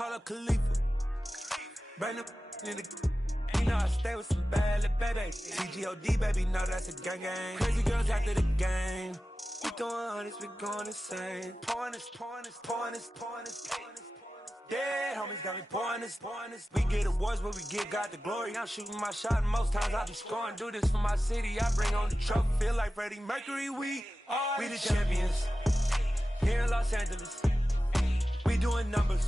call up Khalifa. Brand new in the. You know I stay with some bad little baby. TGOD, baby, know that's a gang gang. Crazy girls after the game. We throwing hundreds, we going insane. Pouring this. Dead homies got me pouring this. We get awards, but we give God the glory. I'm shooting my shot, and most times I be scoring. Do this for my city, I bring on the trophy. Feel like Freddie Mercury, we the champions. Here in Los Angeles, we doing numbers.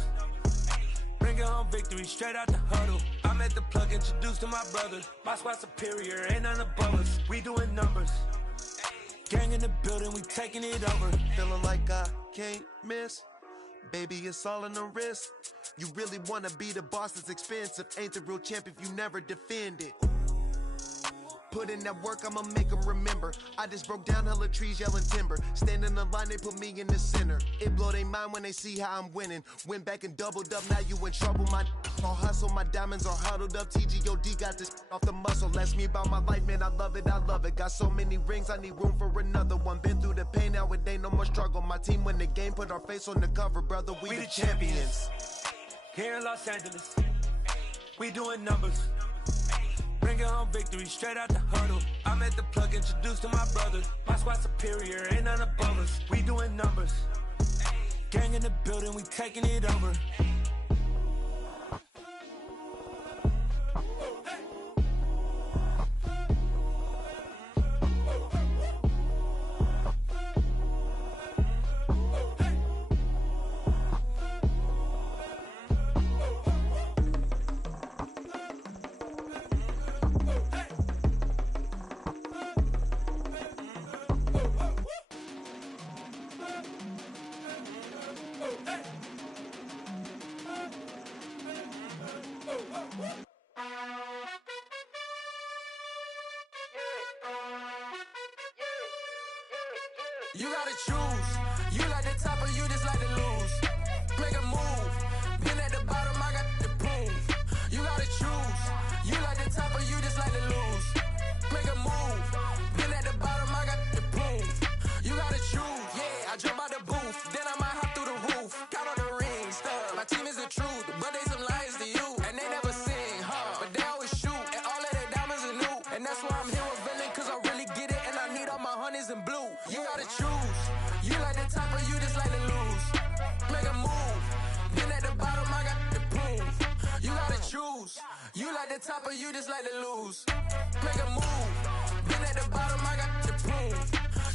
Bringing home victory straight out the huddle. I'm at the plug, introduced to my brothers. My squad superior, ain't none above us. We doing numbers. Gang in the building, we taking it over. Feeling like I can't miss. Baby, it's all in the wrist. You really wanna be the boss, it's expensive. Ain't the real champ if you never defend it. Put in that work, I'ma make them remember. I just broke down hella trees, yelling timber. Stand in the line, they put me in the center. It blow their mind when they see how I'm winning. Went back and doubled up, now you in trouble. My all hustle, my diamonds are huddled up. TGOD got this off the muscle. Ask me about my life, man, I love it. Got so many rings, I need room for another one. Been through the pain, now it ain't no more struggle. My team win the game, put our face on the cover, brother. We the champions. Here in Los Angeles, we doing numbers. Bringing home victory straight out the huddle. I'm at the plug, introduced to my brothers. My squad superior, ain't none above us. We doing numbers. Gang in the building, we taking it over. You gotta choose. You like the top or you just like to lose. Make a move. Been at the bottom, I got the proof. You gotta choose. You like the top or you just like to lose. Make a move. Been at the bottom, I got the proof. You gotta choose. Yeah, I jump out the booth. Then I might hop through the roof. Count on the rings. My team is the truth, but they some liars to you. And they never sing, but they always shoot. And all of their diamonds are new. And that's why I'm here with Villain, cause I really get it. And I need all my honeys in blue. You gotta choose. You like the top or you just like to lose. Make a move. Been at the bottom, I got the proof. You gotta choose. You like the top or you just like to lose. Make a move. Been at the bottom, I got the proof.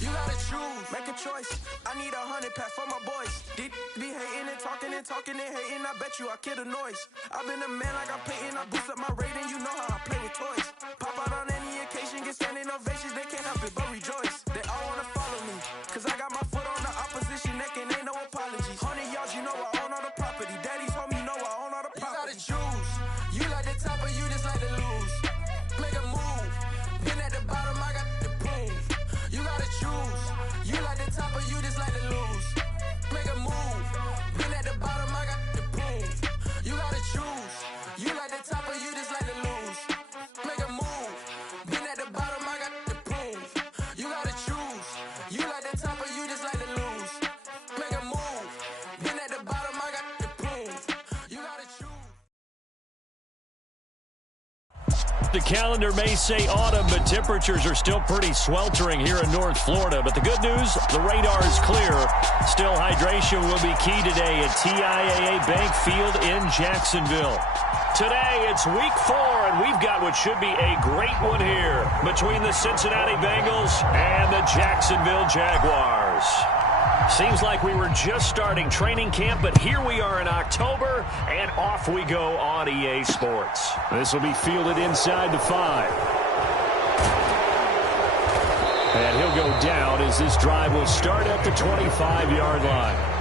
You gotta choose. Make a choice. I need 100 pack for my boys. Deep be hating and talking and hating. I bet you I kill the noise. I've been a man like I'm Peyton. I boost up my rating. You know how I play with toys. Pop out on any occasion, get standing ovations. They can't help it but rejoice. They all wanna follow me, cause I got my foot on the opposition neck and ain't no apologies. 100 yards, you know I own all the property. Daddy's home, you know I own all the property. You gotta choose. You like the top or you just like to lose. Make a move. Been at the bottom, I got the proof. You gotta choose. You like the top or you just like to lose. Make a move. Been at the bottom, I got the proof. You gotta choose. You like the top or you just like to lose. Make a move. Been at the bottom, I got the proof. You gotta choose. You like the top or you just like to lose. Make a move. Been at the bottom, I got the proof. You gotta choose. The calendar may say autumn, but temperatures are still pretty sweltering here in North Florida. But the good news, the radar is clear. Still, hydration will be key today at TIAA Bank Field in Jacksonville. Today, it's week 4, and we've got what should be a great one here between the Cincinnati Bengals and the Jacksonville Jaguars. Seems like we were just starting training camp, but here we are in October, and off we go on EA Sports. This will be fielded inside the 5. And he'll go down as this drive will start at the 25-yard line.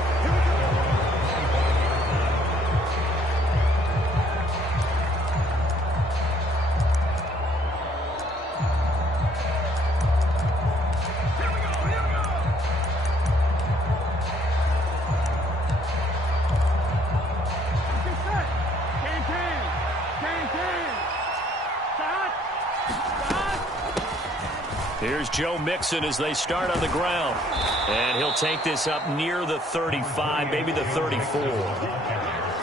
Here's Joe Mixon as they start on the ground. And he'll take this up near the 35, maybe the 34.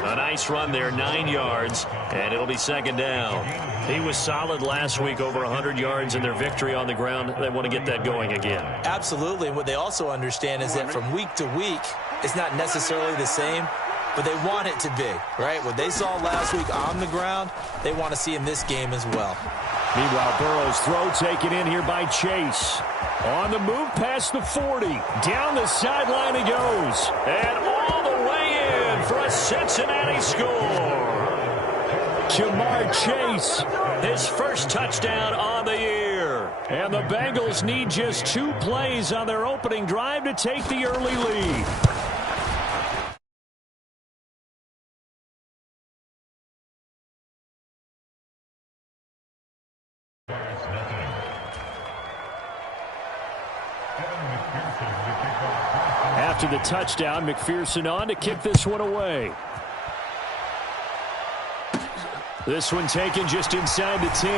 A nice run there, 9 yards, and it'll be second down. He was solid last week, over 100 yards in their victory on the ground. They want to get that going again. Absolutely. And what they also understand is that from week to week, it's not necessarily the same, but they want it to be, right? What they saw last week on the ground, they want to see in this game as well. Meanwhile, Burrow's throw taken in here by Chase. On the move past the 40. Down the sideline he goes. And all the way in for a Cincinnati score. Jamar Chase, his first touchdown on the year. And the Bengals need just 2 plays on their opening drive to take the early lead. After the touchdown, McPherson on to kick this one away. This one taken just inside the 10.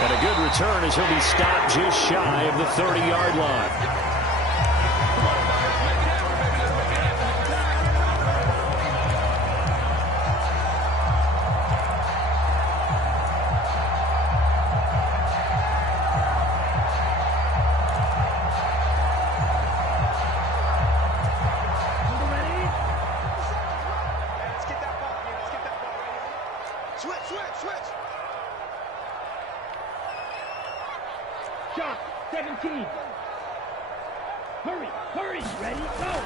And a good return as he'll be stopped just shy of the 30-yard line. Shot, 17. Hurry, ready, go.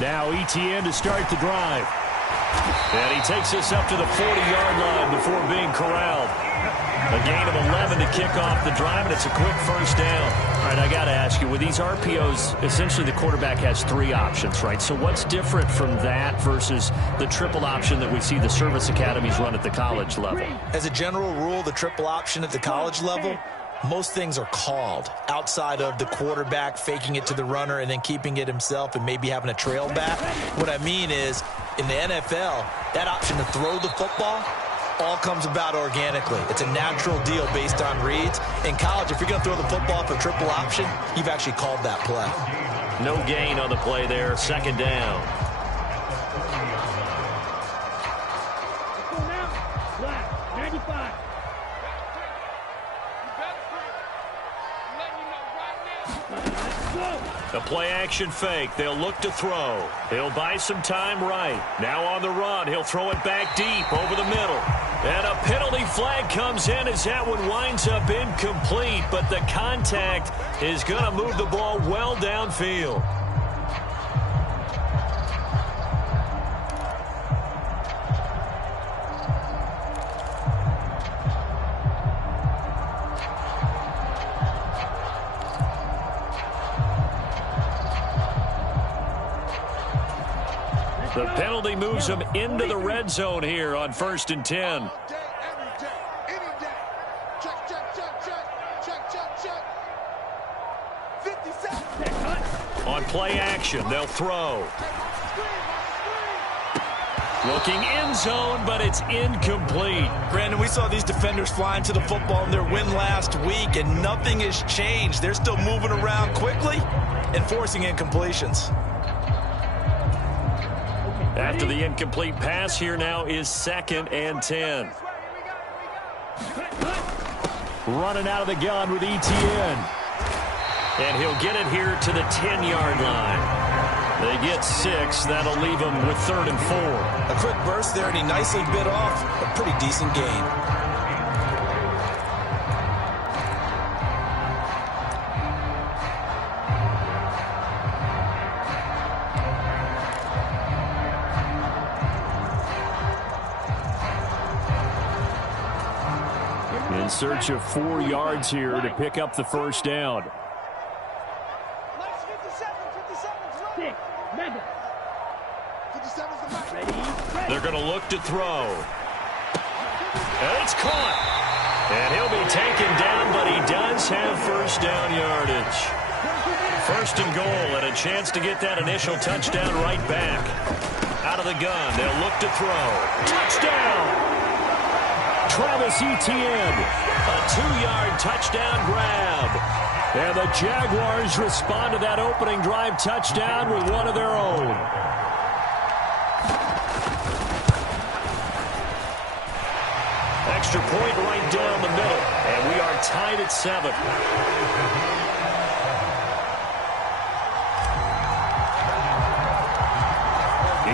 Now Etienne to start the drive. And he takes us up to the 40-yard line before being corralled. A gain of 11 to kick off the drive, and it's a quick first down. All right, I got to ask you, with these RPOs, essentially the quarterback has 3 options, right? So what's different from that versus the triple option that we see the service academies run at the college level? As a general rule, the triple option at the college level, most things are called outside of the quarterback faking it to the runner and then keeping it himself and maybe having a trail back. What I mean is, in the NFL, that option to throw the football all comes about organically. It's a natural deal based on reads. In college, if you're going to throw the football for triple option, you've actually called that play. No gain on the play there, second down. Black, 95. The play-action fake. They'll look to throw. He'll buy some time right. Now on the run. He'll throw it back deep over the middle. And a penalty flag comes in as that one winds up incomplete. But the contact is going to move the ball well downfield. The penalty moves them into the red zone here on 1st and 10. On play action, they'll throw. Looking end zone, but it's incomplete. Brandon, we saw these defenders flying to the football in their win last week, and nothing has changed. They're still moving around quickly and forcing incompletions. After the incomplete pass, here now is 2nd and 10. Running out of the gun with Etienne. And he'll get it here to the 10-yard line. They get 6. That'll leave them with 3rd and 4. A quick burst there, and he nicely bit off a pretty decent gain. In search of 4 yards here to pick up the first down. They're going to look to throw. And it's caught. And he'll be taken down, but he does have first down yardage. 1st and goal, and a chance to get that initial touchdown right back. Out of the gun, they'll look to throw. Touchdown! Travis Etienne, a 2-yard touchdown grab. And the Jaguars respond to that opening drive touchdown with one of their own. extra point right down the middle. And we are tied at 7.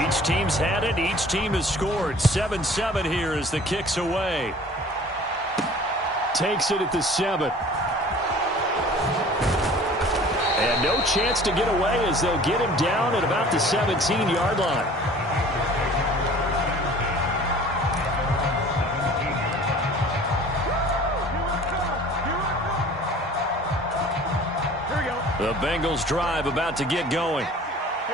Each team's had it. Each team has scored. 7-7 here as the kick's away. Takes it at the 7. And no chance to get away as they'll get him down at about the 17-yard line. The Bengals drive about to get going.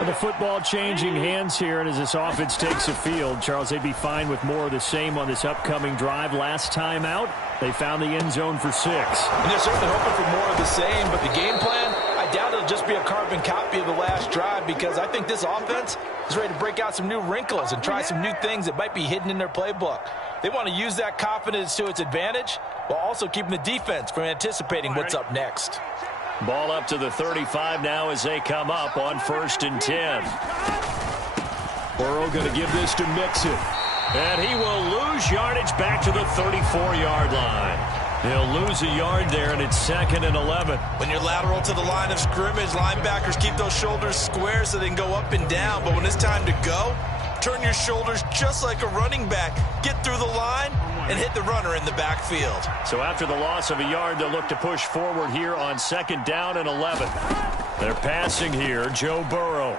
The football changing hands here, and as this offense takes the field, Charles, they'd be fine with more of the same on this upcoming drive. Last time out, they found the end zone for 6. And they're certainly hoping for more of the same, but the game plan, I doubt it'll just be a carbon copy of the last drive, because I think this offense is ready to break out some new wrinkles and try some new things that might be hidden in their playbook. They want to use that confidence to its advantage while also keeping the defense from anticipating what's up next. Ball up to the 35 now as they come up on 1st and 10. Burrow going to give this to Mixon. And he will lose yardage back to the 34-yard line. He'll lose a yard there, and it's 2nd and 11. When you're lateral to the line of scrimmage, linebackers keep those shoulders square so they can go up and down. But when it's time to go, turn your shoulders just like a running back. Get through the line and hit the runner in the backfield. So after the loss of a yard, they'll look to push forward here on 2nd down and 11. They're passing here, Joe Burrow.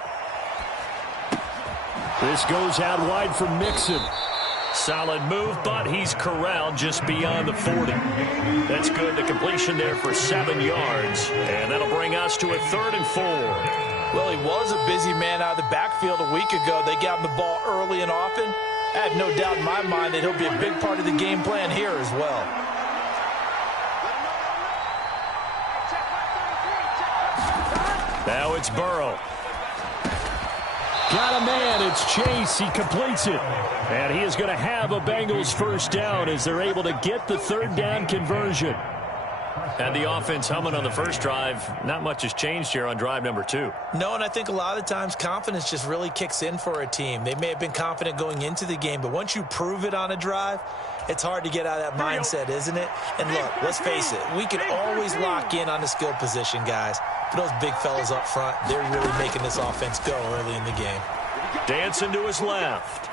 This goes out wide for Mixon. Solid move, but he's corralled just beyond the 40. That's good. The completion there for 7 yards. And that'll bring us to a 3rd and 4. Well, he was a busy man out of the backfield a week ago. They got him the ball early and often. I have no doubt in my mind that he'll be a big part of the game plan here as well. Now it's Burrow. Got a man. It's Chase. He completes it. And he is going to have a Bengals 1st down as they're able to get the 3rd down conversion. And the offense humming on the first drive. Not much has changed here on drive number 2. No, and I think a lot of times confidence just really kicks in for a team. They may have been confident going into the game, but once you prove it on a drive, it's hard to get out of that mindset, isn't it? And look, let's face it, we can always lock in on the skill position, guys. For those big fellas up front, they're really making this offense go early in the game. Dancing to his left.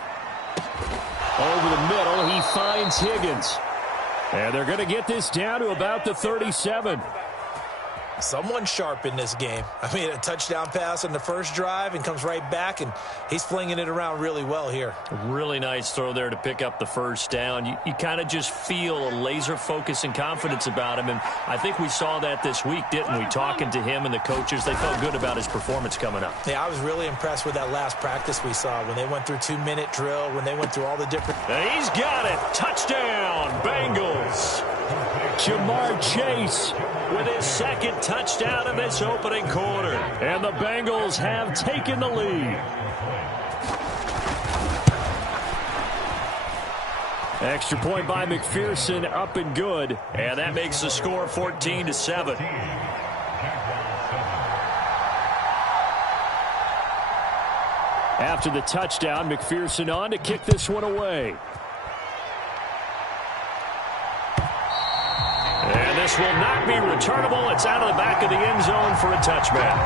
Over the middle, he finds Higgins. And they're going to get this down to about the 37. Someone sharp in this game. I mean, a touchdown pass on the first drive and comes right back, and he's flinging it around really well here. Really nice throw there to pick up the 1st down. You kind of just feel a laser focus and confidence about him, and I think we saw that this week, didn't we? Talking to him and the coaches, they felt good about his performance coming up. Yeah, I was really impressed with that last practice we saw when they went through 2-minute drill, when they went through all the different... And he's got it. Touchdown, Bengals. Jamar Chase with his 2nd touchdown in this opening quarter. And the Bengals have taken the lead. Extra point by McPherson, up and good. And that makes the score 14-7. After the touchdown, McPherson on to kick this one away. And this will not be returnable. It's out of the back of the end zone for a touchback.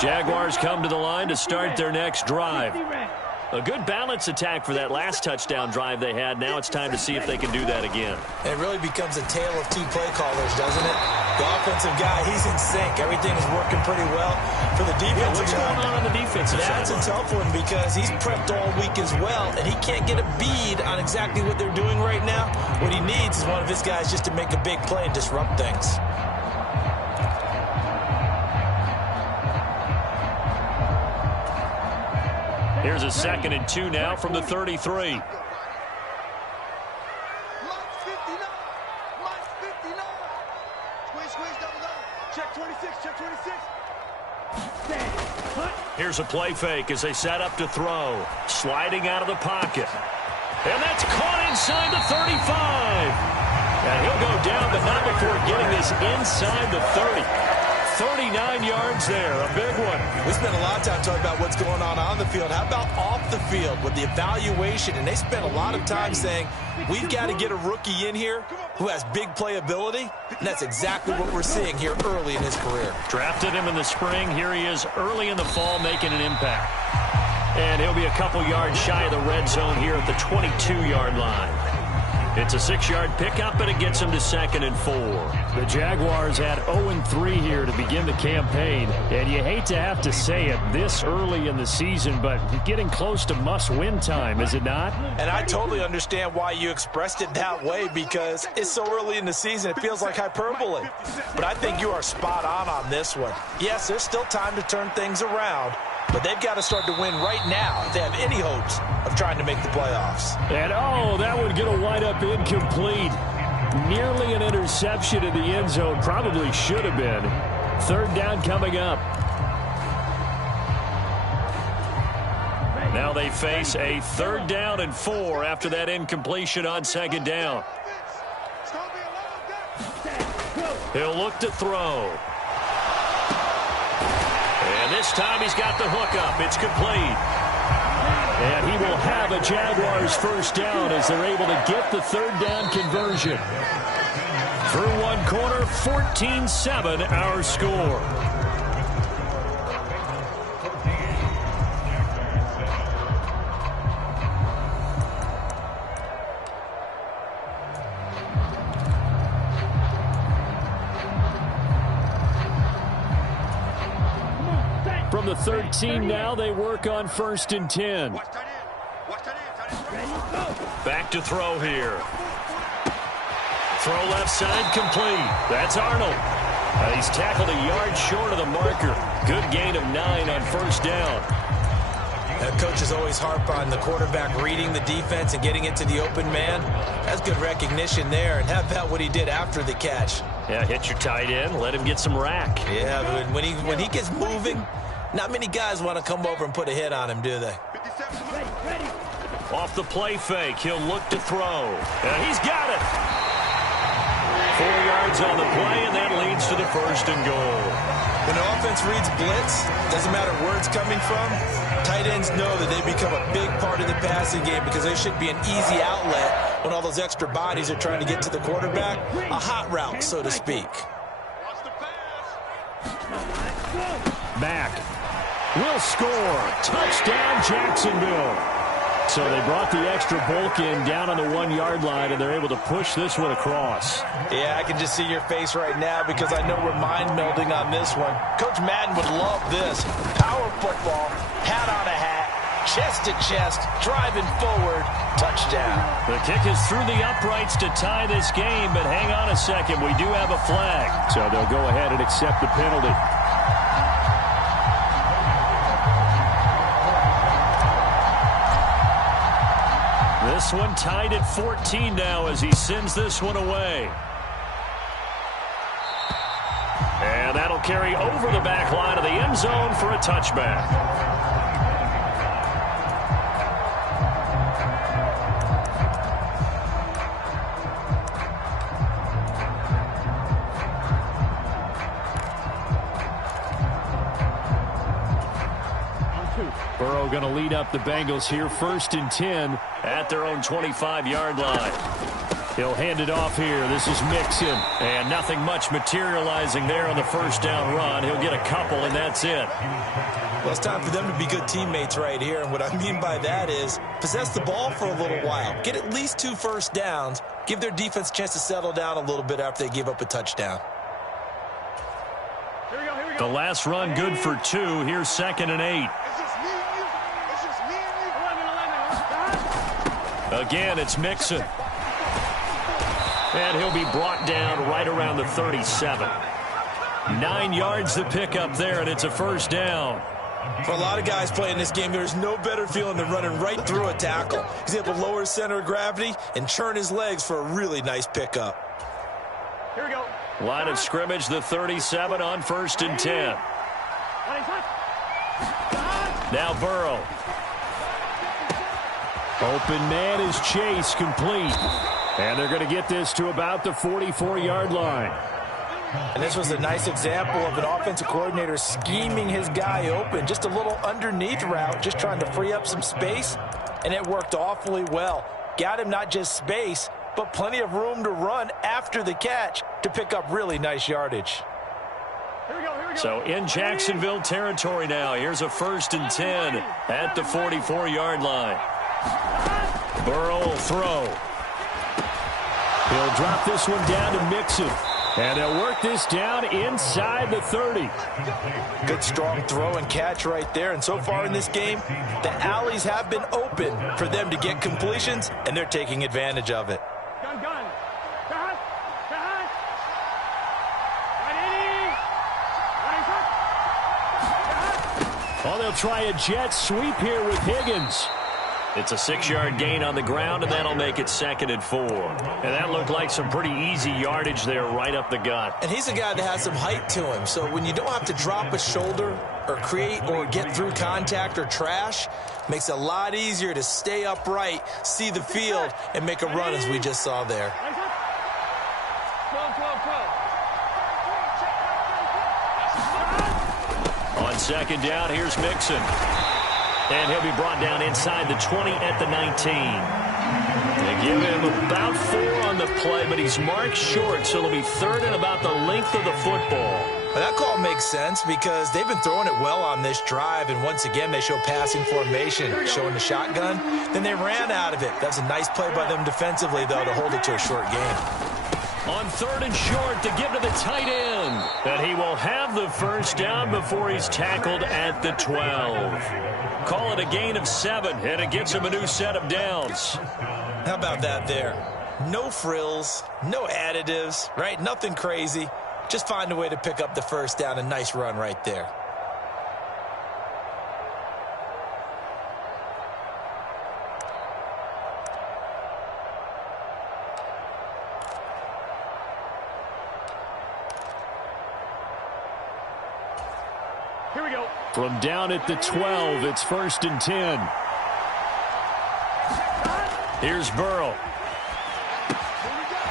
Jaguars come to the line to start their next drive. A good balance attack for that last touchdown drive they had. Now it's time to see if they can do that again. It really becomes a tale of 2 play callers, doesn't it? The offensive guy, he's in sync. Everything is working pretty well. For the defensive what's guy, going on the defensive side? That's a tough one because he's prepped all week as well, and he can't get a bead on exactly what they're doing right now. What he needs is one of his guys just to make a big play and disrupt things. Here's a 2nd and 2 now from the 33. Here's a play fake as they set up to throw. Sliding out of the pocket. And that's caught inside the 35. And he'll go down, but not before getting this inside the 30. 39 yards there, a big one. We spent a lot of time talking about what's going on the field. How about off the field with the evaluation? And they spent a lot of time saying, we've got to get a rookie in here who has big playability. And that's exactly what we're seeing here early in his career. Drafted him in the spring. Here he is early in the fall making an impact. And he'll be a couple yards shy of the red zone here at the 22-yard line. It's a 6-yard pickup, and it gets him to 2nd and 4. The Jaguars had 0-3 here to begin the campaign, and you hate to have to say it this early in the season, but getting close to must-win time, is it not? And I totally understand why you expressed it that way, because it's so early in the season, it feels like hyperbole. But I think you are spot on this one. Yes, there's still time to turn things around, but they've got to start to win right now if they have any hopes of trying to make the playoffs. And, that would get a wind up incomplete. Nearly an interception in the end zone. Probably should have been. 3rd down coming up. Now they face a 3rd down and 4 after that incompletion on 2nd down. He'll look to throw. And this time he's got the hook up. It's complete. And he will have a Jaguars 1st down as they're able to get the 3rd down conversion. Through one quarter, 14-7 our score. From the 13 now, they work on 1st and 10. Back to throw here. Throw left side complete. That's Arnold. He's tackled a yard short of the marker. Good gain of 9 on 1st down. Coaches always harp on the quarterback reading the defense and getting it to the open man. That's good recognition there. And how about what he did after the catch? Yeah, hit your tight end. Let him get some rack. Yeah, but when he gets moving, not many guys want to come over and put a hit on him, do they? Off the play fake, he'll look to throw. And he's got it. 4 yards on the play, and that leads to the 1st and goal. When an offense reads blitz, doesn't matter where it's coming from, tight ends know that they become a big part of the passing game because they should be an easy outlet when all those extra bodies are trying to get to the quarterback. A hot route, so to speak. Back. Will score. Touchdown, Jacksonville. So they brought the extra bulk in down on the 1-yard line, and they're able to push this one across. Yeah, I can just see your face right now because I know we're mind-melding on this one. Coach Madden would love this. Power football, hat on a hat, chest to chest, driving forward, touchdown. The kick is through the uprights to tie this game, but hang on a second. We do have a flag. So they'll go ahead and accept the penalty. This one tied at 14 now as he sends this one away. And that'll carry over the back line of the end zone for a touchback. Burrow going to lead up the Bengals here, 1st and 10 at their own 25-yard line. He'll hand it off here. This is Mixon, and nothing much materializing there on the 1st down run. He'll get a couple, and that's it. Well, it's time for them to be good teammates right here, and what I mean by that is possess the ball for a little while. Get at least 2 first downs. Give their defense a chance to settle down a little bit after they give up a touchdown. The last run good for 2. Here's 2nd and 8. Again, it's Mixon. And he'll be brought down right around the 37. 9 yards to pick up there, and it's a 1st down. For a lot of guys playing this game, there's no better feeling than running right through a tackle. He's able to lower his center of gravity and churn his legs for a really nice pickup. Here we go. Line of scrimmage, the 37 on 1st and 10. Now Burrow. Open man is Chase, complete. And they're going to get this to about the 44-yard line. And this was a nice example of an offensive coordinator scheming his guy open. Just a little underneath route, just trying to free up some space, and it worked awfully well. Got him not just space, but plenty of room to run after the catch to pick up really nice yardage. Here we go. So in Jacksonville territory now. Here's a 1st and 10 at the 44-yard line. Burrow will throw. He'll drop this one down to Mixon. And they'll work this down inside the 30. Good strong throw and catch right there. And so far in this game, the alleys have been open for them to get completions, and they're taking advantage of it. Gun. Oh, they'll try a jet sweep here with Higgins. It's a 6-yard gain on the ground, and that'll make it 2nd and 4. And that looked like some pretty easy yardage there right up the gut. And he's a guy that has some height to him. So when you don't have to drop a shoulder or create or get through contact or trash, makes it a lot easier to stay upright, see the field, and make a run as we just saw there. 12. On 2nd down, here's Mixon. And he'll be brought down inside the 20 at the 19. They give him about 4 on the play, but he's marked short, so it'll be 3rd and about the length of the football. Well, that call makes sense because they've been throwing it well on this drive, and once again they show passing formation, showing the shotgun. Then they ran out of it. That's a nice play by them defensively, though, to hold it to a short gain. On 3rd and short to give to the tight end. And he will have the 1st down before he's tackled at the 12. Call it a gain of 7, and it gets him a new set of downs. How about that there? No frills, no additives, right? Nothing crazy. Just find a way to pick up the 1st down. A nice run right there. Here we go. From down at the 12, it's 1st and 10. Here's Burrow.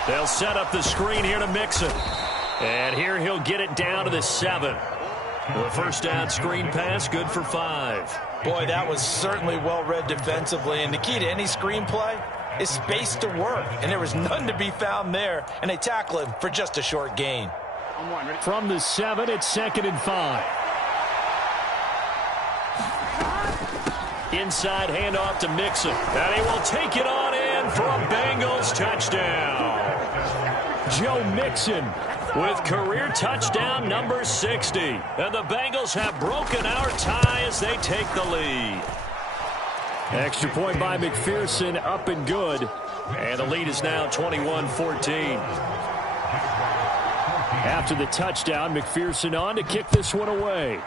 They'll set up the screen here to Mixon. And here he'll get it down to the 7. The 1st down screen pass, good for 5. Boy, that was certainly well read defensively. And the key to any screen play is space to work. And there was none to be found there. And they tackle him for just a short gain. From the 7, it's 2nd and 5. Inside handoff to Mixon. And he will take it on in for a Bengals touchdown. Joe Mixon with career touchdown number 60. And the Bengals have broken our tie as they take the lead. Extra point by McPherson, up and good. And the lead is now 21-14. After the touchdown, McPherson on to kick this one away.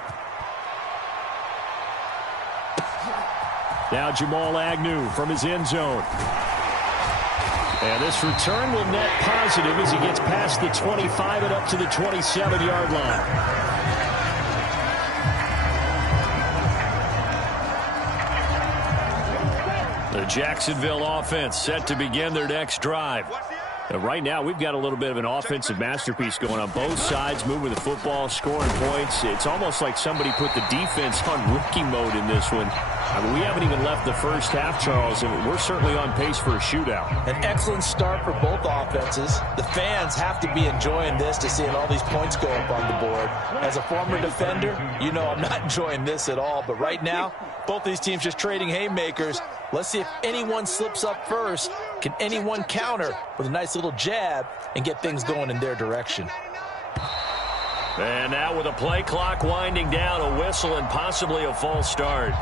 Now Jamal Agnew from his end zone. And this return will net positive as he gets past the 25 and up to the 27-yard line. The Jacksonville offense set to begin their next drive. Right now, we've got a little bit of an offensive masterpiece going on both sides, moving the football, scoring points. It's almost like somebody put the defense on rookie mode in this one. I mean, we haven't even left the first half, Charles, and we're certainly on pace for a shootout. An excellent start for both offenses. The fans have to be enjoying this to seeing all these points go up on the board. As a former defender, you know I'm not enjoying this at all. But right now, both these teams just trading haymakers. Let's see if anyone slips up first. Can anyone counter with a nice little jab and get things going in their direction? And now with a play clock winding down, a whistle and possibly a false start.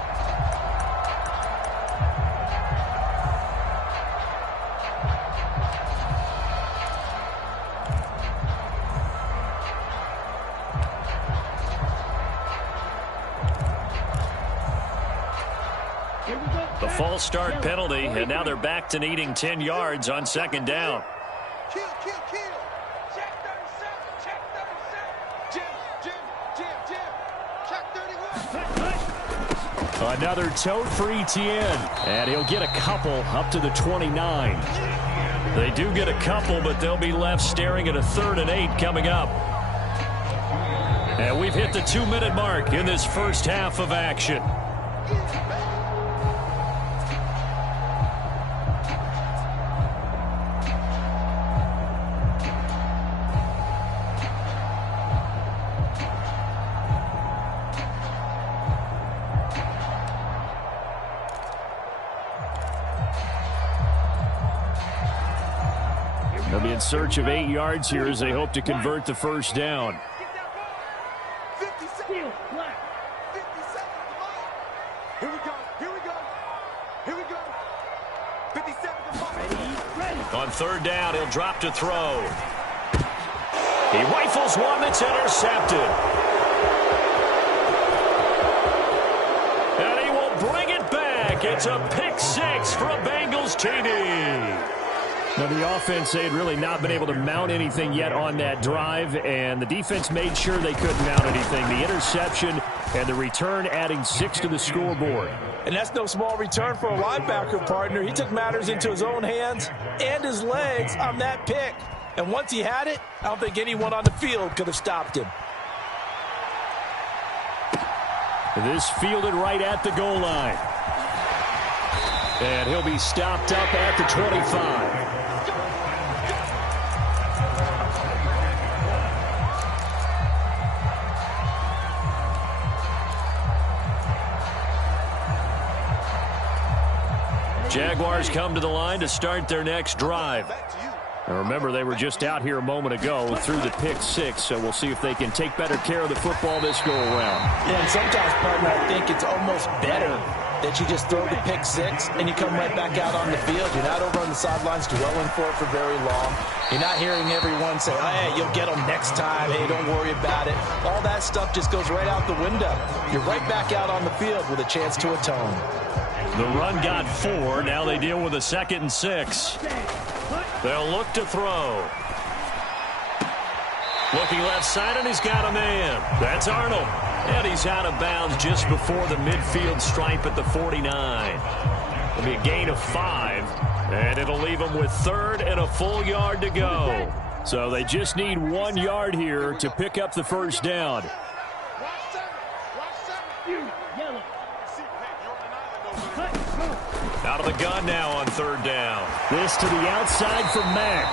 The false start penalty, and now they're back to needing 10 yards on 2nd down. Kill. Check 37. Check 37. Jim. Check 31. Another tote for Etienne, and he'll get a couple up to the 29. They do get a couple, but they'll be left staring at a 3rd and 8 coming up. And we've hit the 2-minute mark in this first half of action. They'll be in search of 8 yards here as they hope to convert the first down. On 3rd down, he'll drop to throw. He rifles one that's intercepted. And he will bring it back. It's a pick 6 for a Bengals TD. Now, the offense, they had really not been able to mount anything yet on that drive, and the defense made sure they couldn't mount anything. The interception and the return adding 6 to the scoreboard. And that's no small return for a linebacker, partner. He took matters into his own hands and his legs on that pick. And once he had it, I don't think anyone on the field could have stopped him. This fielded right at the goal line. And he'll be stopped up at the 25. Jaguars come to the line to start their next drive. Now remember, they were just out here a moment ago through the pick 6, so we'll see if they can take better care of the football this go-around. Yeah, and sometimes, partner, I think it's almost better that you just throw the pick 6 and you come right back out on the field. You're not over on the sidelines dwelling for it for very long. You're not hearing everyone say, hey, you'll get them next time. Hey, don't worry about it. All that stuff just goes right out the window. You're right back out on the field with a chance to atone. The run got 4. Now they deal with a 2nd and 6. They'll look to throw. Looking left side, and he's got a man. That's Arnold. And he's out of bounds just before the midfield stripe at the 49. It'll be a gain of 5, and it'll leave them with 3rd and a full yard to go. So they just need 1 yard here to pick up the first down. Out of the gun now on 3rd down. This to the outside for Mack.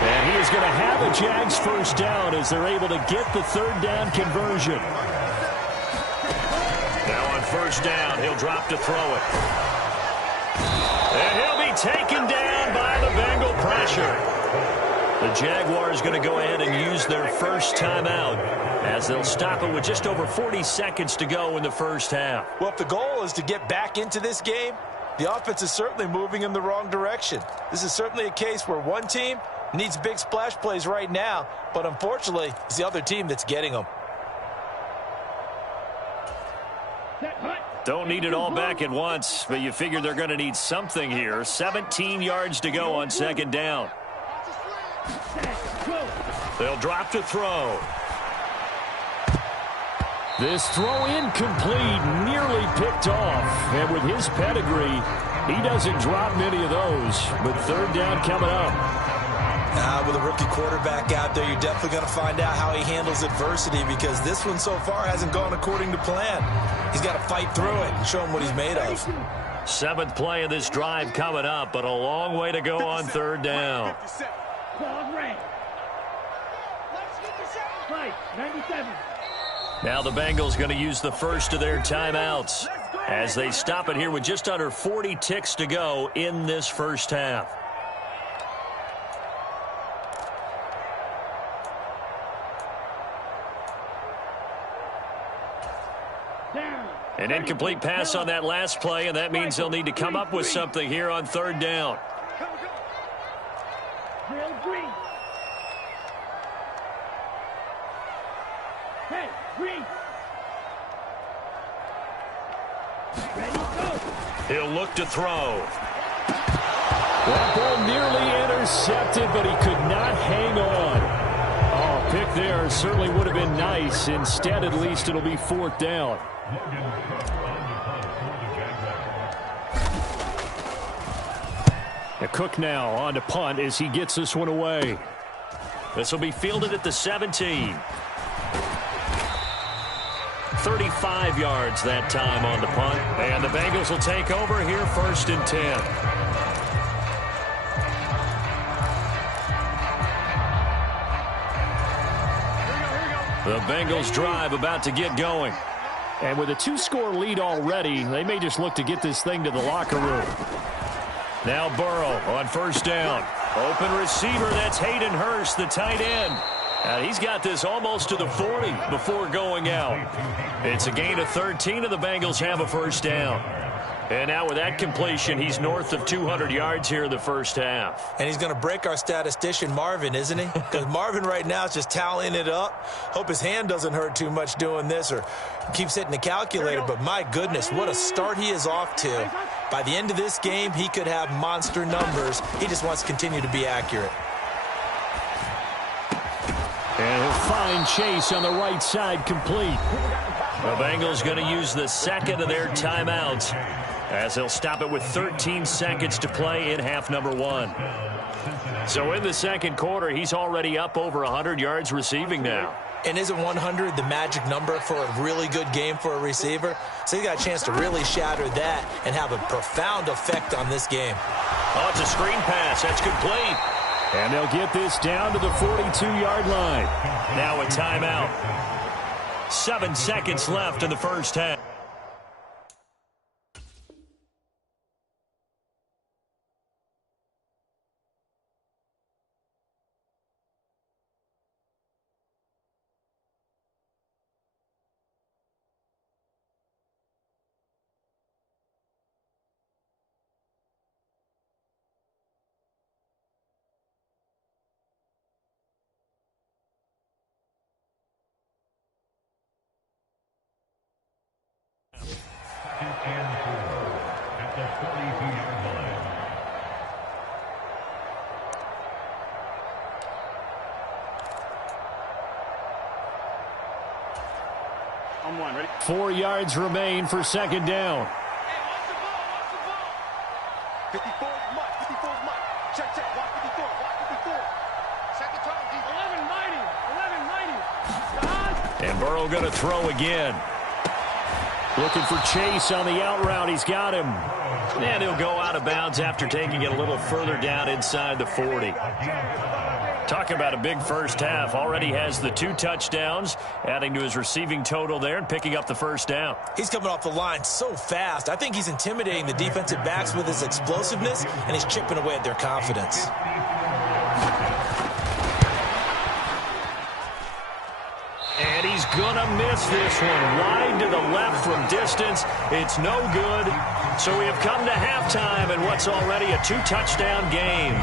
And he is going to have a Jags first down as they're able to get the 3rd down conversion. Now on 1st down, he'll drop to throw it. And he'll be taken down by the Bengal pressure. The Jaguars going to go ahead and use their first timeout as they'll stop it with just over 40 seconds to go in the first half. Well, if the goal is to get back into this game, the offense is certainly moving in the wrong direction. This is certainly a case where one team needs big splash plays right now, but unfortunately, it's the other team that's getting them. Don't need it all back at once, but you figure they're going to need something here. 17 yards to go on 2nd down. They'll drop to throw. This throw incomplete, nearly picked off. And with his pedigree, he doesn't drop many of those. But 3rd down coming up. With a rookie quarterback out there, you're definitely going to find out how he handles adversity, because this one so far hasn't gone according to plan. He's got to fight through it and show him what he's made of. 7th play of this drive coming up, but a long way to go on 3rd down. 97. Now the Bengals going to use the first of their timeouts as they stop it here with just under 40 ticks to go in this first half. An incomplete pass on that last play, and that means they'll need to come up with something here on 3rd down. He'll look to throw. That ball nearly intercepted, but he could not hang on. Oh, pick there certainly would have been nice. Instead, at least, it'll be 4th down. Cook now on to punt as he gets this one away. This will be fielded at the 17. 35 yards that time on the punt. And the Bengals will take over here 1st and 10. The Bengals drive about to get going. And with a 2-score lead already, they may just look to get this thing to the locker room. Now Burrow on 1st down. Open receiver, that's Hayden Hurst, the tight end. He's got this almost to the 40 before going out. It's a gain of 13, and the Bengals have a 1st down. And now with that completion, he's north of 200 yards here in the first half. And he's going to break our statistician Marvin, isn't he? Because Marvin right now is just tallying it up. Hope his hand doesn't hurt too much doing this or keeps hitting the calculator. But my goodness, what a start he is off to. By the end of this game, he could have monster numbers. He just wants to continue to be accurate. And he'll find Chase on the right side complete. The Bengals going to use the second of their timeouts as they'll stop it with 13 seconds to play in half number 1. So in the second quarter, he's already up over 100 yards receiving now. And isn't 100 the magic number for a really good game for a receiver? So he got a chance to really shatter that and have a profound effect on this game. Oh, it's a screen pass. That's complete. And they'll get this down to the 42-yard line. Now a timeout. 7 seconds left in the first half. On 1, ready? 4 yards remain for 2nd down. Hey, watch the ball, 54 is Mike, 54 is Mike. Check, watch 54, watch 54. Second time, 11-90. And Burrow going to throw again. Looking for Chase on the out route. He's got him. And he'll go out of bounds after taking it a little further down inside the 40. Talk about a big first half. Already has the 2 touchdowns, adding to his receiving total there and picking up the 1st down. He's coming off the line so fast. I think he's intimidating the defensive backs with his explosiveness, and he's chipping away at their confidence. And he's gonna miss this one. Wide to the left from distance. It's no good. So we have come to halftime in what's already a 2-touchdown game.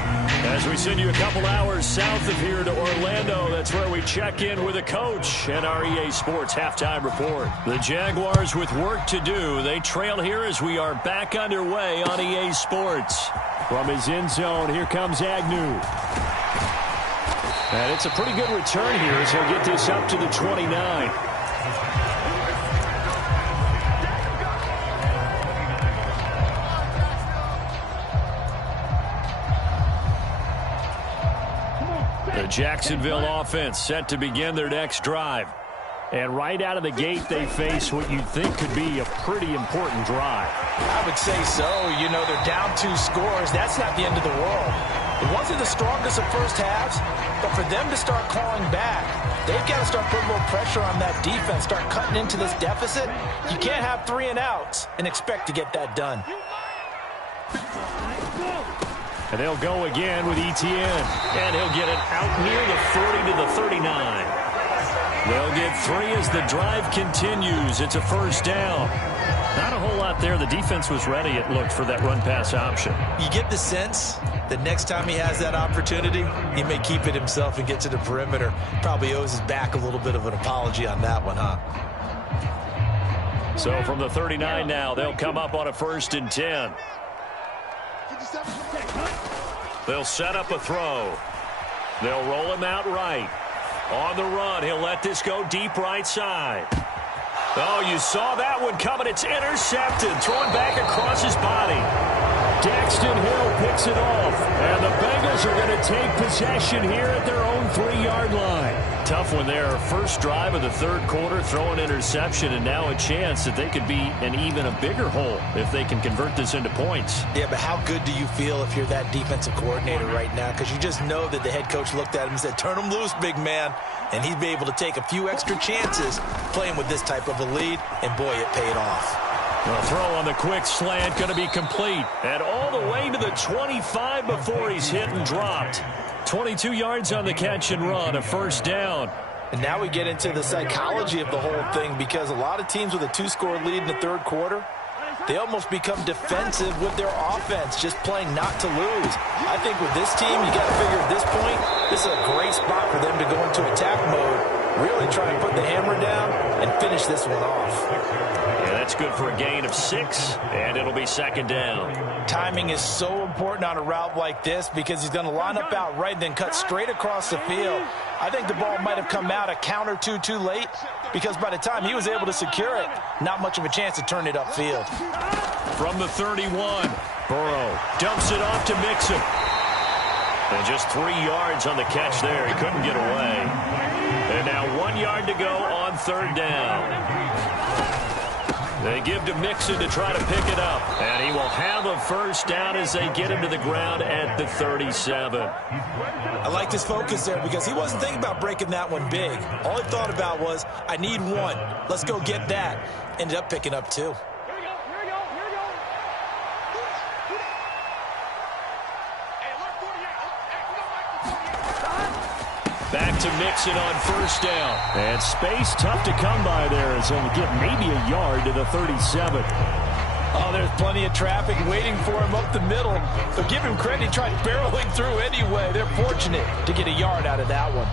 As we send you a couple hours south of here to Orlando, that's where we check in with a coach at our EA Sports Halftime Report. The Jaguars with work to do. They trail here as we are back underway on EA Sports. From his end zone, here comes Agnew. And it's a pretty good return here as he'll get this up to the 29. The Jacksonville offense set to begin their next drive. And right out of the gate, they face what you'd think could be a pretty important drive. I would say so. You know, they're down 2 scores. That's not the end of the world. It wasn't the strongest of first halves, but for them to start clawing back, they've got to start putting a little pressure on that defense, start cutting into this deficit. You can't have 3 and outs and expect to get that done. And they'll go again with Etienne. And he'll get it out near the 40 to the 39. They'll get 3 as the drive continues. It's a 1st down. Not a whole lot there. The defense was ready, it looked, for that run-pass option. You get the sense that next time he has that opportunity, he may keep it himself and get to the perimeter. Probably owes his back a little bit of an apology on that one, huh? So from the 39 now, they'll come up on a 1st and 10. They'll set up a throw. They'll roll him out right. On the run, he'll let this go deep right side. Oh, you saw that one coming. It's intercepted. Thrown back across his body. Daxton Hill picks it off, and the Bengals are going to take possession here at their own 3-yard line. Tough one there. First drive of the third quarter, throw an interception, and now a chance that they could be in even a bigger hole if they can convert this into points. Yeah, but how good do you feel if you're that defensive coordinator right now? Because you just know that the head coach looked at him and said, turn him loose, big man. And he'd be able to take a few extra chances playing with this type of a lead, and boy, it paid off. The throw on the quick slant going to be complete. And all the way to the 25 before he's hit and dropped. 22 yards on the catch and run, a first down. And now we get into the psychology of the whole thing, because a lot of teams with a 2-score lead in the third quarter, they almost become defensive with their offense, just playing not to lose. I think with this team, you got to figure at this point, this is a great spot for them to go into attack mode, really try and put the hammer down and finish this one off. Yeah, that's good for a gain of 6, and it'll be second down. Timing is so important on a route like this, because he's going to line up out right and then cut straight across the field. I think the ball might have come out a count or two too late, because by the time he was able to secure it, not much of a chance to turn it upfield. From the 31, Burrow dumps it off to Mixon. And just 3 yards on the catch there. He couldn't get away. And now 1 yard to go on third down. They give to Mixon to try to pick it up. And he will have a first down as they get him to the ground at the 37. I liked his focus there, because he wasn't thinking about breaking that one big. All he thought about was, I need one. Let's go get that. Ended up picking up 2. Back to Mixon on first down. And space tough to come by there as he'll get maybe a yard to the 37. Oh, there's plenty of traffic waiting for him up the middle. But give him credit, he tried barreling through anyway. They're fortunate to get a yard out of that one.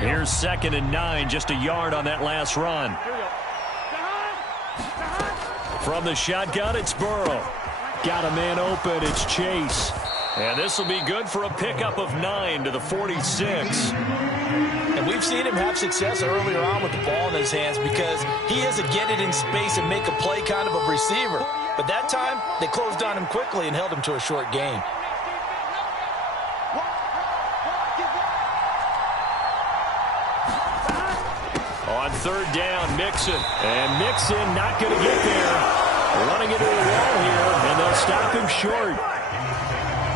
Here's 2nd and 9, just a yard on that last run. From the shotgun, it's Burrow. Got a man open, it's Chase. And this will be good for a pickup of 9 to the 46. And we've seen him have success earlier on with the ball in his hands, because he is a get it in space and make a play kind of a receiver. But that time, they closed on him quickly and held him to a short gain. On third down, Mixon. And Mixon not going to get there. Running into the wall here, and they'll stop him short.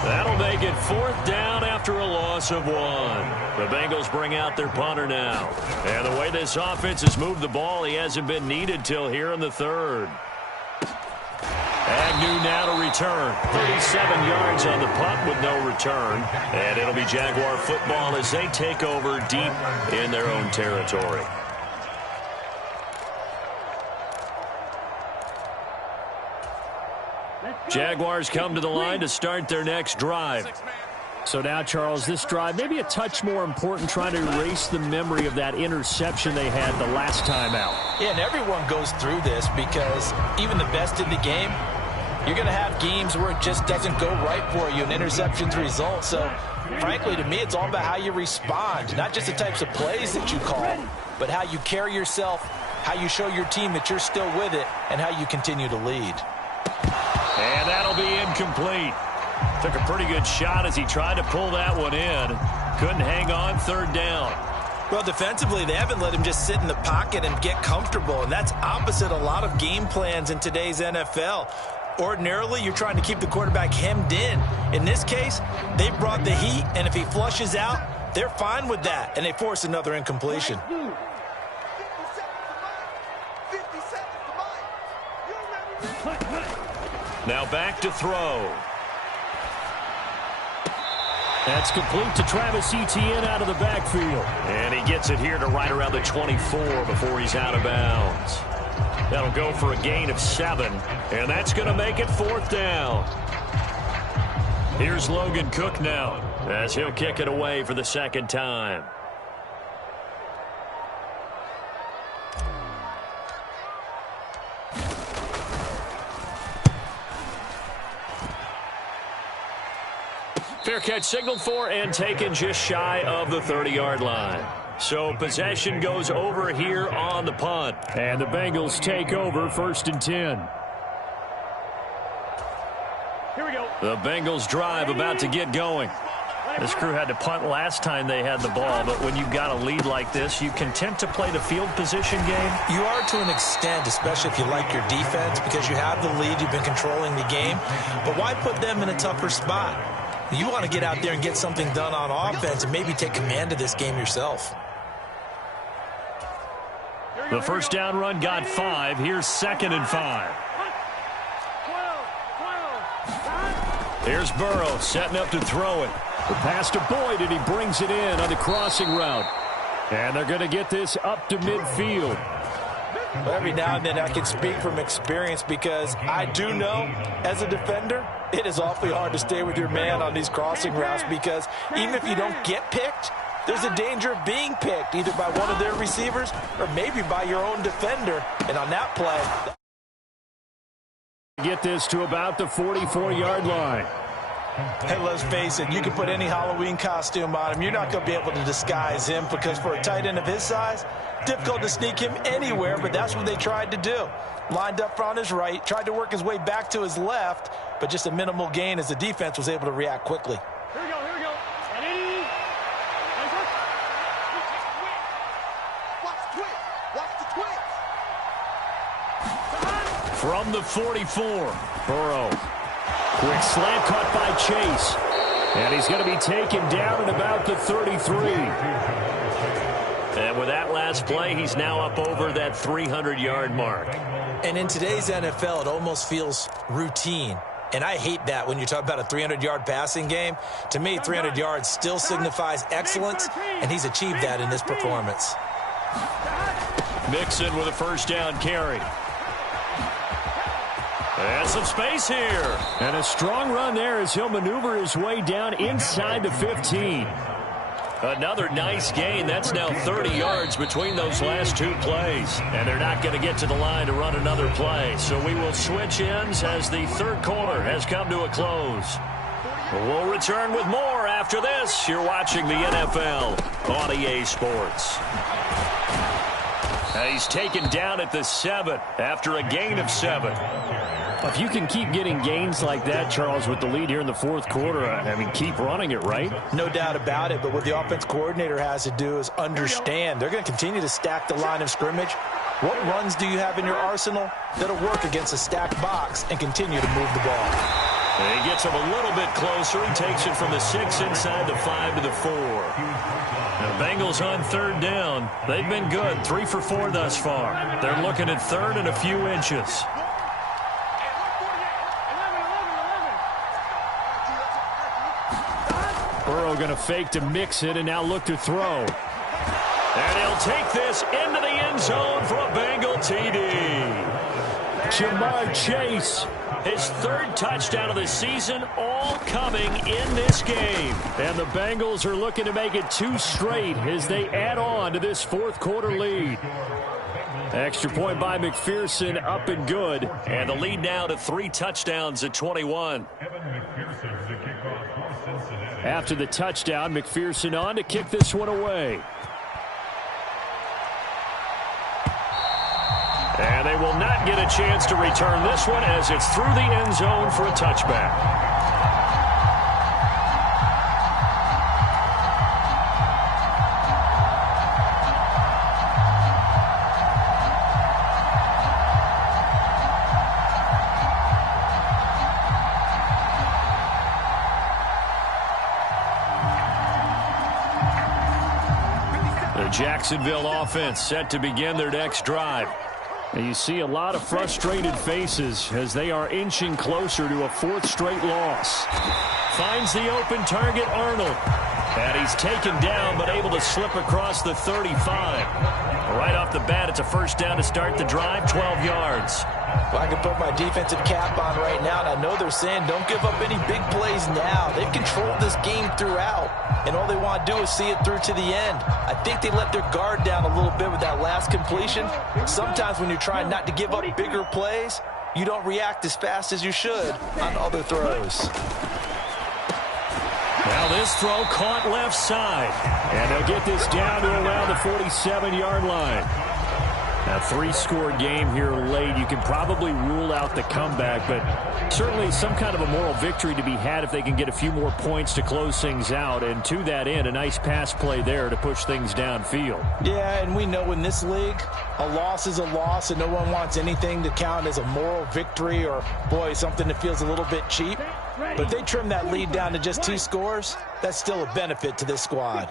That'll make it 4th down after a loss of 1. The Bengals bring out their punter now. And the way this offense has moved the ball, he hasn't been needed till here in the 3rd. Agnew now to return. 37 yards on the punt with no return. And it'll be Jaguar football as they take over deep in their own territory. Jaguars come to the line to start their next drive. So now, Charles, this drive may be a touch more important, trying to erase the memory of that interception they had the last time out. Yeah, and everyone goes through this, because even the best in the game, you're going to have games where it just doesn't go right for you, and interceptions result. So, frankly, to me, it's all about how you respond, not just the types of plays that you call, but how you carry yourself, how you show your team that you're still with it, and how you continue to lead. And that'll be incomplete. Took a pretty good shot as he tried to pull that one in. Couldn't hang on, third down. Well, defensively, they haven't let him just sit in the pocket and get comfortable, and that's opposite a lot of game plans in today's NFL. Ordinarily, you're trying to keep the quarterback hemmed in. In this case, they brought the heat, and if he flushes out, they're fine with that, and they force another incompletion. Now back to throw. That's complete to Travis Etienne out of the backfield. And he gets it here to right around the 24 before he's out of bounds. That'll go for a gain of 7. And that's going to make it 4th down. Here's Logan Cook now as he'll kick it away for the 2nd time. Fair catch signaled for and taken just shy of the 30-yard line. So possession goes over here on the punt. And the Bengals take over 1st and 10. Here we go. The Bengals drive about to get going. This crew had to punt last time they had the ball, but when you've got a lead like this, you content to play the field position game? You are to an extent, especially if you like your defense, because you have the lead, you've been controlling the game. But why put them in a tougher spot? You want to get out there and get something done on offense and maybe take command of this game yourself. The first down run got 5. Here's 2nd and 5. Here's Burrow setting up to throw it. The pass to Boyd, and he brings it in on the crossing route. And they're going to get this up to midfield. Every now and then I can speak from experience because I do know as a defender it is awfully hard to stay with your man on these crossing routes because even if you don't get picked, there's a danger of being picked either by one of their receivers or maybe by your own defender. And on that play, get this to about the 44-yard line. Hey, let's face it, you can put any Halloween costume on him. You're not going to be able to disguise him because for a tight end of his size, difficult to sneak him anywhere, but that's what they tried to do. Lined up on his right, tried to work his way back to his left, but just a minimal gain as the defense was able to react quickly. Here we go, here we go. Watch the twitch. Watch the twitch. From the 44, Burrow. Quick slant caught by Chase. And he's going to be taken down at about the 33. And with that last play, he's now up over that 300-yard mark. And in today's NFL, it almost feels routine. And I hate that when you talk about a 300-yard passing game. To me, 300 yards still signifies excellence, and he's achieved that in this performance. Mixon with a first down carry. And some space here. And a strong run there as he'll maneuver his way down inside the 15. Another nice gain. That's now 30 yards between those last 2 plays. And they're not going to get to the line to run another play. So we will switch ends as the 3rd quarter has come to a close. We'll return with more after this. You're watching the NFL on EA Sports. He's taken down at the 7 after a gain of 7. If you can keep getting gains like that, Charles, with the lead here in the 4th quarter, I mean, keep running it, right? No doubt about it, but what the offense coordinator has to do is understand. They're going to continue to stack the line of scrimmage. What runs do you have in your arsenal that'll work against a stacked box and continue to move the ball? And he gets him a little bit closer and takes it from the 6 inside the 5 to the 4. The Bengals on 3rd down. They've been good, 3 for 4 thus far. They're looking at 3rd and a few inches. Burrow going to fake to mix it and now look to throw. And he'll take this into the end zone for a Bengal TD. Jamar Chase, his 3rd touchdown of the season, all coming in this game. And the Bengals are looking to make it 2 straight as they add on to this 4th quarter lead. Extra point by McPherson, up and good. And the lead now to 3 touchdowns at 21. After the touchdown, McPherson on to kick this one away. And they will not get a chance to return this one as it's through the end zone for a touchback. The Jacksonville offense set to begin their next drive. And you see a lot of frustrated faces as they are inching closer to a 4th straight loss. Finds the open target, Arnold. And he's taken down but able to slip across the 35. Right off the bat, it's a first down to start the drive, 12 yards. Well, I can put my defensive cap on right now, and I know they're saying don't give up any big plays now. They've controlled this game throughout, and all they want to do is see it through to the end. I think they let their guard down a little bit with that last completion. Sometimes when you're trying not to give up bigger plays, you don't react as fast as you should on other throws. Now this throw caught left side. And they'll get this down to around the 47-yard line. A 3-score game here late. You can probably rule out the comeback, but certainly some kind of a moral victory to be had if they can get a few more points to close things out. And to that end, a nice pass play there to push things downfield. Yeah, and we know in this league, a loss is a loss, and no one wants anything to count as a moral victory or, boy, something that feels a little bit cheap. But if they trim that lead down to just 2 scores, that's still a benefit to this squad.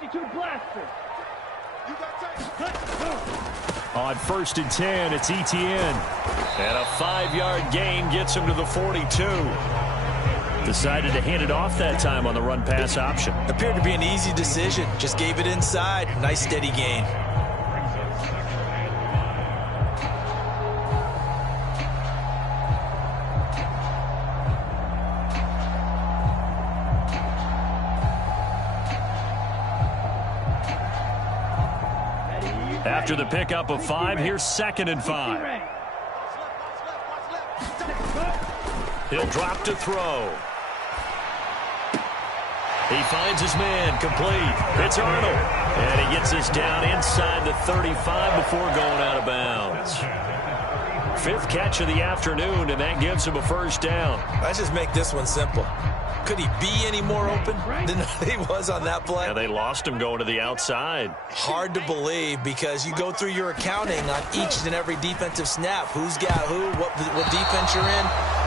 On 1st and 10, it's Etienne. And a 5-yard gain gets him to the 42. Decided to hand it off that time on the run-pass option. Appeared to be an easy decision. Just gave it inside. Nice steady gain. After the pickup of 5, here's 2nd and 5. He'll drop to throw. He finds his man, complete. It's Arnold. And he gets this down inside the 35 before going out of bounds. 5th catch of the afternoon, and that gives him a 1st down. Let's just make this one simple. Could he be any more open than he was on that play? Yeah, they lost him going to the outside. Hard to believe because you go through your accounting on each and every defensive snap. Who's got who, what defense you're in.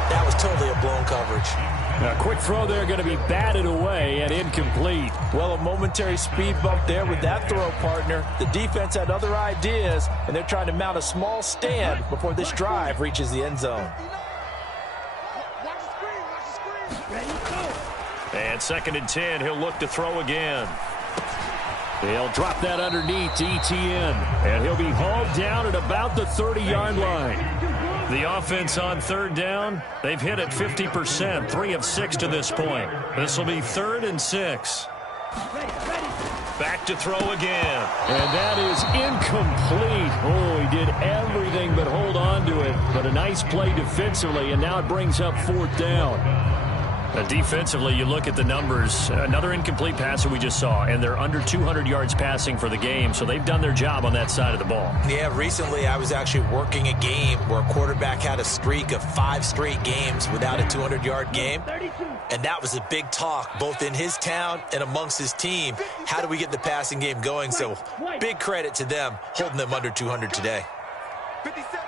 That was totally a blown coverage. A quick throw there going to be batted away and incomplete. Well, a momentary speed bump there with that throw, partner. The defense had other ideas, and they're trying to mount a small stand before this drive reaches the end zone. And 2nd and 10, he'll look to throw again. He'll drop that underneath to Etienne, and he'll be hauled down at about the 30-yard line. The offense on 3rd down, they've hit it 50%, 3 of 6 to this point. This will be 3rd and 6. Back to throw again. And that is incomplete. Oh, he did everything but hold on to it. But a nice play defensively, and now it brings up 4th down. Defensively, you look at the numbers. Another incomplete pass that we just saw, and they're under 200 yards passing for the game, so they've done their job on that side of the ball. Yeah, recently I was actually working a game where a quarterback had a streak of 5 straight games without a 200-yard game, and that was a big talk both in his town and amongst his team. How do we get the passing game going? So big credit to them holding them under 200 today. 57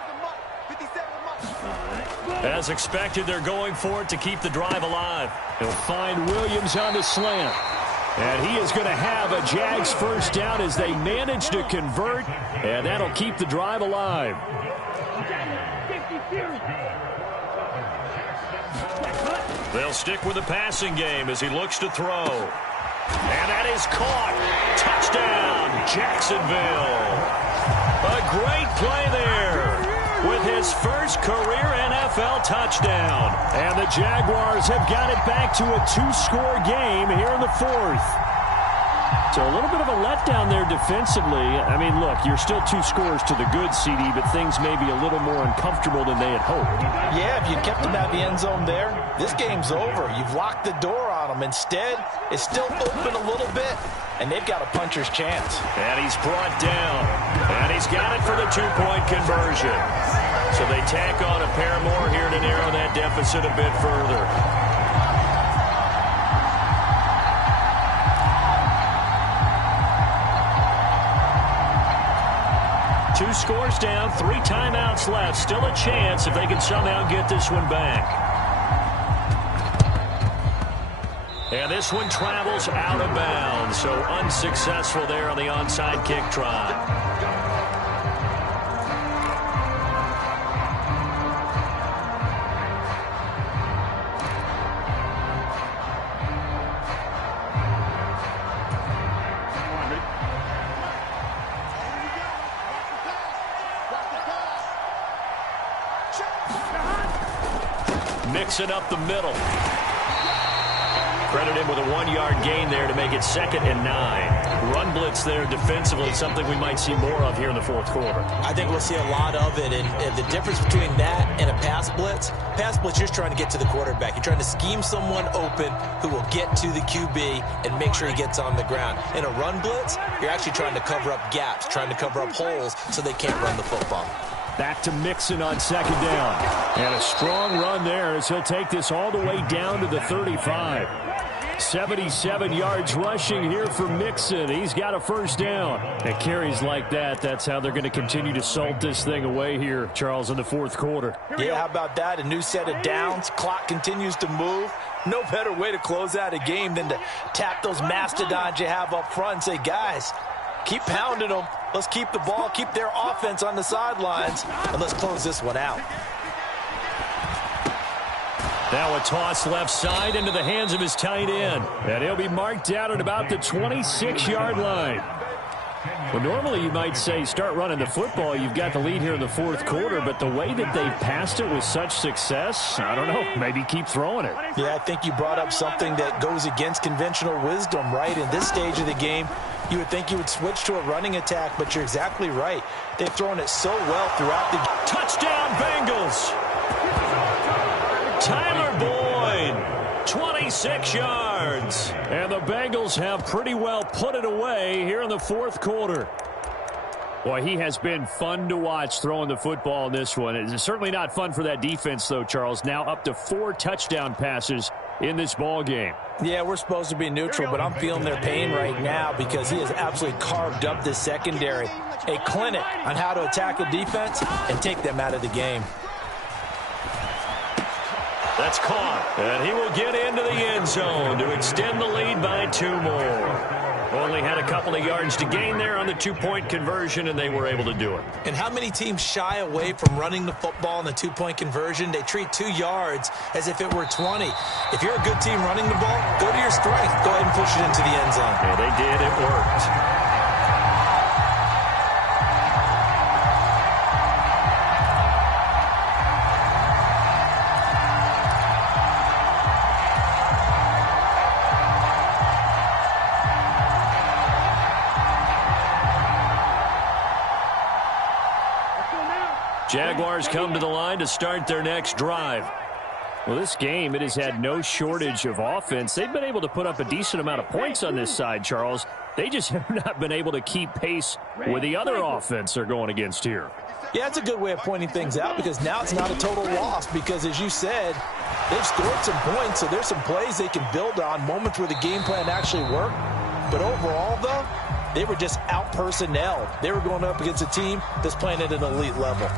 As expected, they're going for it to keep the drive alive. He'll find Williams on the slant. And he is going to have a Jags 1st down as they manage to convert. And that'll keep the drive alive. They'll stick with the passing game as he looks to throw. And that is caught. Touchdown, Jacksonville. A great play there with his first career NFL touchdown. And the Jaguars have got it back to a 2-score game here in the 4th. So a little bit of a letdown there defensively. I mean, look, you're still 2 scores to the good, CD, but things may be a little more uncomfortable than they had hoped. Yeah, if you kept them out of the end zone there, this game's over. You've locked the door on them. Instead, it's still open a little bit, and they've got a puncher's chance. And he's brought down, and he's got it for the 2-point conversion. So they tack on a pair more here to narrow that deficit a bit further. Two scores down, 3 timeouts left. Still a chance if they can somehow get this one back. And this one travels out of bounds, so unsuccessful there on the onside kick try. Mixing up the middle. Credit him with a 1-yard gain there to make it 2nd and 9. Run blitz there defensively, something we might see more of here in the fourth quarter. I think we'll see a lot of it, and the difference between that and a pass blitz, you're just trying to get to the quarterback. You're trying to scheme someone open who will get to the QB and make sure he gets on the ground. In a run blitz, you're actually trying to cover up gaps, trying to cover up holes so they can't run the football. Back to Mixon on 2nd down. And a strong run there as he'll take this all the way down to the 35. 77 yards rushing here for Mixon. He's got a first down. And carries like that, that's how they're going to continue to salt this thing away here, Charles, in the fourth quarter. Yeah, how about that? A new set of downs. Clock continues to move. No better way to close out a game than to tap those mastodons you have up front and say, guys, keep pounding them. Let's keep the ball, keep their offense on the sidelines, and let's close this one out. Now a toss left side into the hands of his tight end. And he'll be marked out at about the 26-yard line. Well, normally you might say start running the football. You've got the lead here in the fourth quarter, but the way that they've passed it with such success, I don't know, maybe keep throwing it. Yeah, I think you brought up something that goes against conventional wisdom, right? In this stage of the game, you would think you would switch to a running attack, but you're exactly right. They've thrown it so well throughout the game. Touchdown, Bengals! Tyler Boyd, 26 yards. And the Bengals have pretty well put it away here in the fourth quarter. Boy, he has been fun to watch throwing the football in this one. It's certainly not fun for that defense, though, Charles. Now up to 4 touchdown passes in this ball game. Yeah, we're supposed to be neutral, but I'm feeling their pain right now because he has absolutely carved up this secondary. A clinic on how to attack a defense and take them out of the game. That's caught, and he will get into the end zone to extend the lead by 2 more. Only had a couple of yards to gain there on the 2-point conversion, and they were able to do it. And how many teams shy away from running the football in the 2-point conversion? They treat 2 yards as if it were 20. If you're a good team running the ball, go to your strength. Go ahead and push it into the end zone. Yeah, they did. It worked. Jaguars come to the line to start their next drive. Well, this game, it has had no shortage of offense. They've been able to put up a decent amount of points on this side, Charles. They just have not been able to keep pace with the other offense they're going against here. Yeah, it's a good way of pointing things out because now it's not a total loss because, as you said, they've scored some points, so there's some plays they can build on, moments where the game plan actually worked. But overall, though, they were just out-personnelled. They were going up against a team that's playing at an elite level.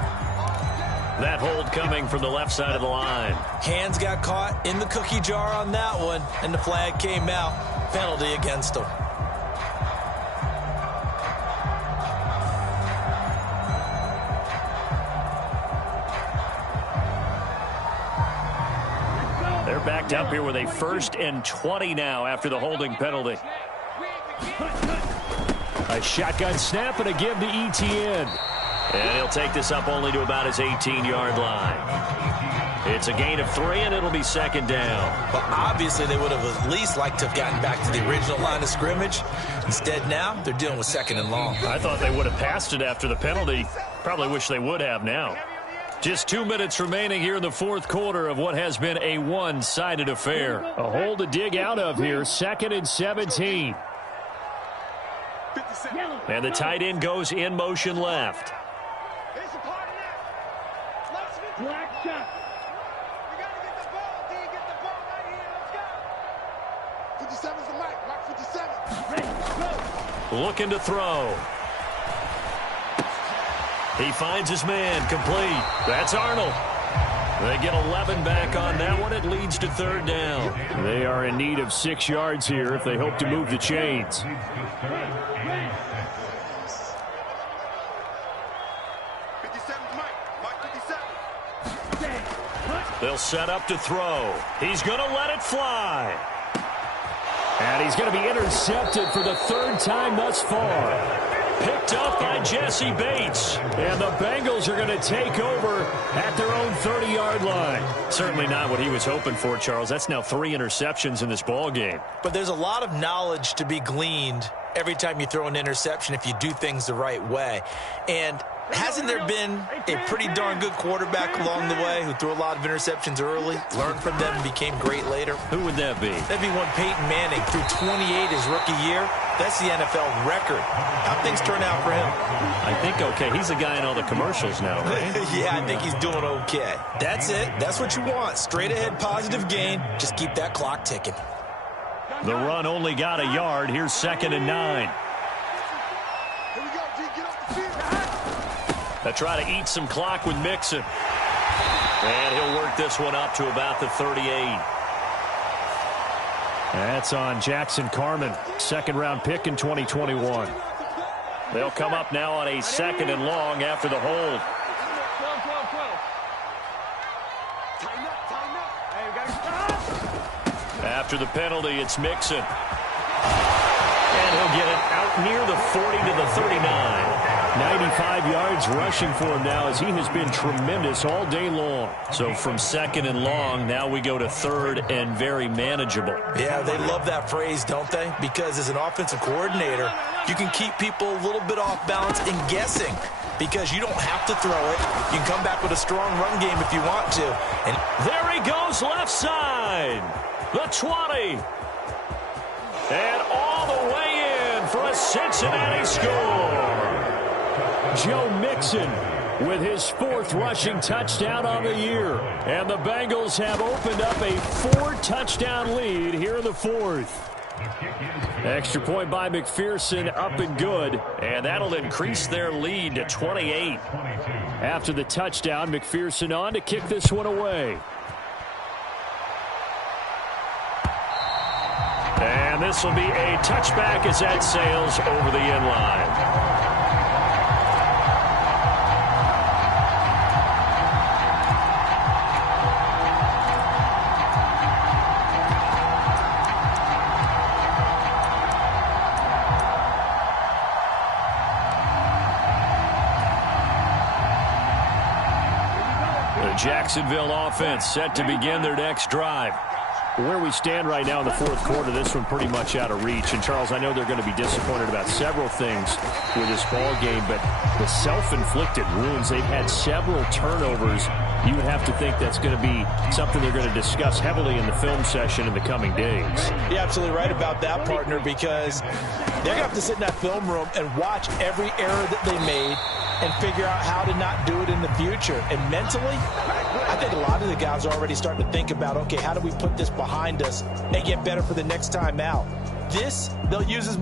That hold coming from the left side of the line. Hands got caught in the cookie jar on that one, and the flag came out. Penalty against them. They're backed up here with a 1st and 20 now after the holding penalty. A shotgun snap and a give to Etienne. And he'll take this up only to about his 18-yard line. It's a gain of 3, and it'll be 2nd down. But obviously they would have at least liked to have gotten back to the original line of scrimmage. Instead now, they're dealing with 2nd and long. I thought they would have passed it after the penalty. Probably wish they would have now. Just 2 minutes remaining here in the fourth quarter of what has been a one-sided affair. A hole to dig out of here, 2nd and 17. And the tight end goes in motion left. Black shot. We got to get the ball, D. Get the ball right here. Let's go. 57's the mic. Mark 57. Looking to throw. He finds his man, complete. That's Arnold. They get 11 back on that one. It leads to 3rd down. They are in need of 6 yards here if they hope to move the chains. They'll set up to throw. He's going to let it fly. And he's going to be intercepted for the 3rd time thus far. Picked up by Jesse Bates. And the Bengals are going to take over at their own 30-yard line. Certainly not what he was hoping for, Charles. That's now 3 interceptions in this ball game. But there's a lot of knowledge to be gleaned every time you throw an interception if you do things the right way. And hasn't there been a pretty darn good quarterback along the way who threw a lot of interceptions early, learned from them, and became great later? Who would that be? That'd be one Peyton Manning, threw 28 his rookie year. That's the NFL record. How'd things turn out for him? I think okay. He's the guy in all the commercials now, right? Yeah, I think he's doing okay. That's it. That's what you want. Straight ahead, positive gain. Just keep that clock ticking. The run only got a yard. Here's 2nd and 9. They try to eat some clock with Mixon. And he'll work this one up to about the 38. That's on Jackson Carman, 2nd-round pick in 2021. They'll come up now on a 2nd and long after the hold. After the penalty, it's Mixon. And he'll get it out near the 40 to the 39. 95 yards rushing for him now as he has been tremendous all day long. So from 2nd and long, now we go to 3rd and very manageable. Yeah, they love that phrase, don't they? Because as an offensive coordinator, you can keep people a little bit off balance and guessing because you don't have to throw it. You can come back with a strong run game if you want to. And there he goes, left side. The 20. And all the way in for a Cincinnati score. Joe Mixon with his 4th rushing touchdown on the year. And the Bengals have opened up a 4-touchdown lead here in the 4th. Extra point by McPherson, up and good. And that'll increase their lead to 28. After the touchdown, McPherson on to kick this one away. And this will be a touchback as that sails over the end line. The Jacksonville offense set to begin their next drive. Where we stand right now in the 4th quarter, this one pretty much out of reach. And, Charles, I know they're going to be disappointed about several things with this ball game, but the self-inflicted wounds, they've had several turnovers. You would have to think that's going to be something they're going to discuss heavily in the film session in the coming days. You're absolutely right about that, partner, because they're going to have to sit in that film room and watch every error that they made and figure out how to not do it in the future. And mentally, I think a lot of the guys are already starting to think about, okay, how do we put this behind us and get better for the next time out? This, they'll use as